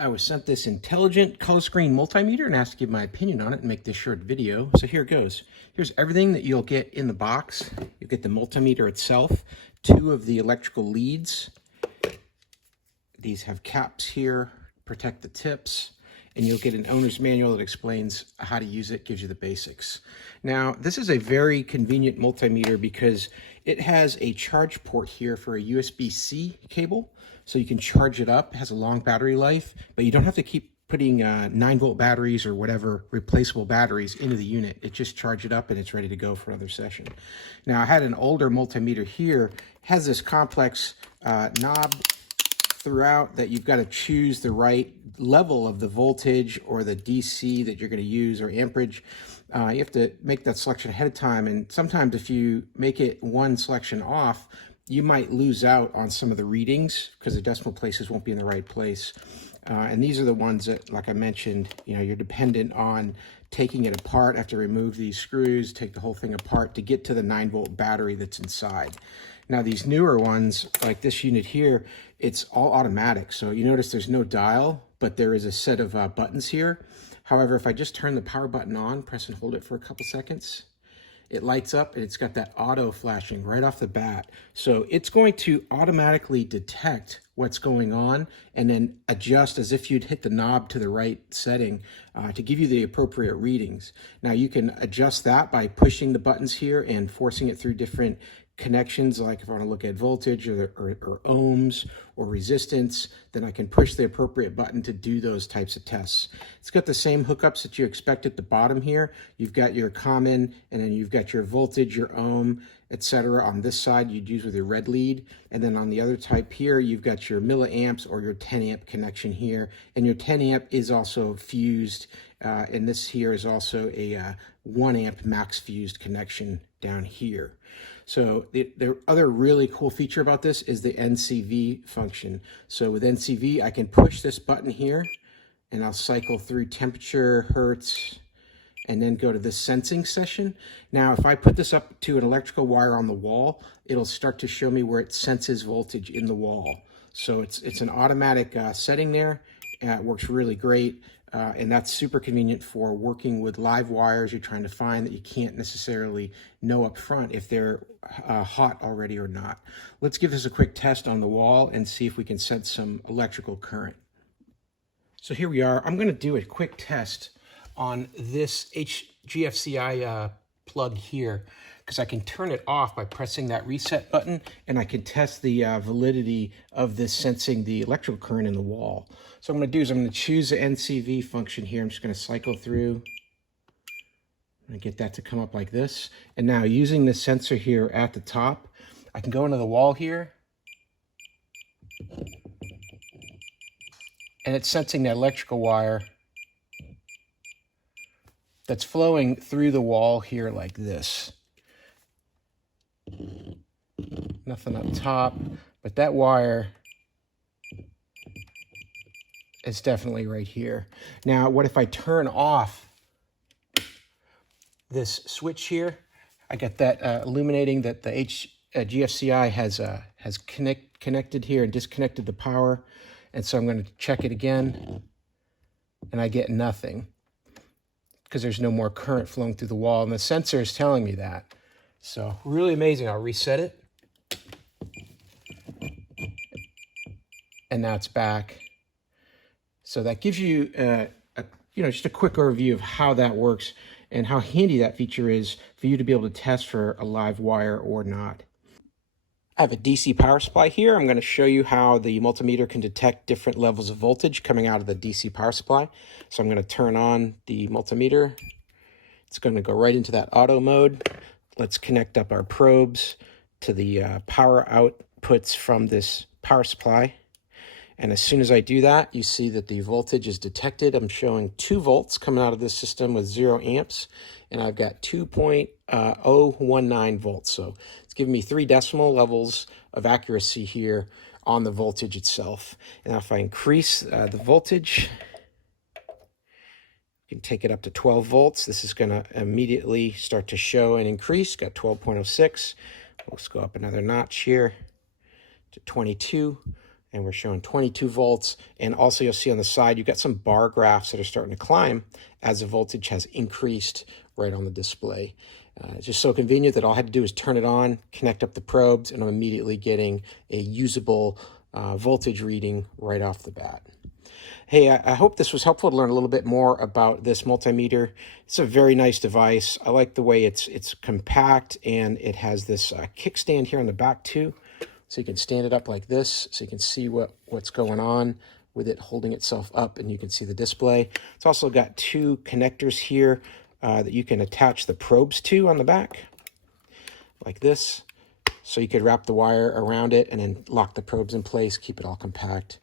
I was sent this intelligent color screen multimeter and asked to give my opinion on it and make this short video. So here it goes. Here's everything that you'll get in the box. You'll get the multimeter itself, 2 of the electrical leads. These have caps here, protect the tips, and you'll get an owner's manual that explains how to use it, gives you the basics. Now, this is a very convenient multimeter because it has a charge port here for a USB-C cable, so you can charge it up. It has a long battery life, but you don't have to keep putting 9-volt batteries or whatever replaceable batteries into the unit. It just charges it up and it's ready to go for another session. Now, I had an older multimeter here. It has this complex knob throughout that you've got to choose the right level of the voltage or the DC that you're going to use or amperage. You have to make that selection ahead of time, and sometimes if you make it one selection off, you might lose out on some of the readings because the decimal places won't be in the right place. And these are the ones that, like I mentioned, you're dependent on taking it apart. I have to remove these screws, take the whole thing apart to get to the 9-volt battery that's inside. Now these newer ones, like this unit here, it's all automatic. So you notice there's no dial, but there is a set of buttons here. However, if I just turn the power button on, press and hold it for a couple seconds, it lights up and it's got that auto flashing right off the bat. So it's going to automatically detect what's going on and then adjust as if you'd hit the knob to the right setting to give you the appropriate readings. Now you can adjust that by pushing the buttons here and forcing it through different connections. Like if I want to look at voltage or ohms or resistance, then I can push the appropriate button to do those types of tests. It's got the same hookups that you expect at the bottom here. You've got your common, and then you've got your voltage, your ohm, etc. On this side you'd use with your red lead, and then on the other type here you've got your milliamps or your 10 amp connection here, and your 10 amp is also fused, and this here is also a 1 amp max fused connection down here. So the other really cool feature about this is the NCV function. So with NCV, I can push this button here and I'll cycle through temperature, hertz, and then go to the sensing session. Now, if I put this up to an electrical wire on the wall, it'll start to show me where it senses voltage in the wall. So it's an automatic setting there. It works really great. And that's super convenient for working with live wires you're trying to find that you can't necessarily know up front if they're hot already or not. Let's give this a quick test on the wall and see if we can sense some electrical current. So here we are. I'm going to do a quick test on this GFCI plug here, because I can turn it off by pressing that reset button, and I can test the validity of this sensing the electrical current in the wall. So what I'm going to do is I'm going to choose the NCV function here. I'm just going to cycle through and get that to come up like this. And now using the sensor here at the top, I can go into the wall here, and it's sensing that electrical wire that's flowing through the wall here like this. Nothing up top, but that wire is definitely right here. Now, what if I turn off this switch here? I got that illuminating that the GFCI has connected here and disconnected the power. And so I'm going to check it again, and I get nothing because there's no more current flowing through the wall, and the sensor is telling me that. So really amazing. I'll reset it. And now it's back. So that gives you just a quick overview of how that works and how handy that feature is for you to be able to test for a live wire or not. I have a DC power supply here. I'm going to show you how the multimeter can detect different levels of voltage coming out of the DC power supply. So I'm going to turn on the multimeter. It's going to go right into that auto mode. Let's connect up our probes to the power outputs from this power supply. And as soon as I do that, you see that the voltage is detected. I'm showing 2 volts coming out of this system with 0 amps, and I've got 2.019 volts. So it's giving me 3 decimal levels of accuracy here on the voltage itself. And if I increase the voltage, you can take it up to 12 volts. This is going to immediately start to show an increase. Got 12.06. Let's go up another notch here to 22. and we're showing 22 volts. And also you'll see on the side, you've got some bar graphs that are starting to climb as the voltage has increased right on the display. It's just so convenient that all I had to do is turn it on, connect up the probes, and I'm immediately getting a usable voltage reading right off the bat. Hey, I hope this was helpful to learn a little bit more about this multimeter. It's a very nice device. I like the way it's compact, and it has this kickstand here on the back too. So you can stand it up like this, so you can see what's going on with it holding itself up, and you can see the display. It's also got two connectors here that you can attach the probes to on the back, like this. So you could wrap the wire around it and then lock the probes in place, keep it all compact.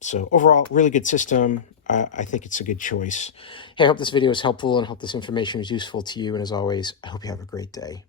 So overall, really good system. I think it's a good choice. Hey, I hope this video was helpful and I hope this information was useful to you. And as always, I hope you have a great day.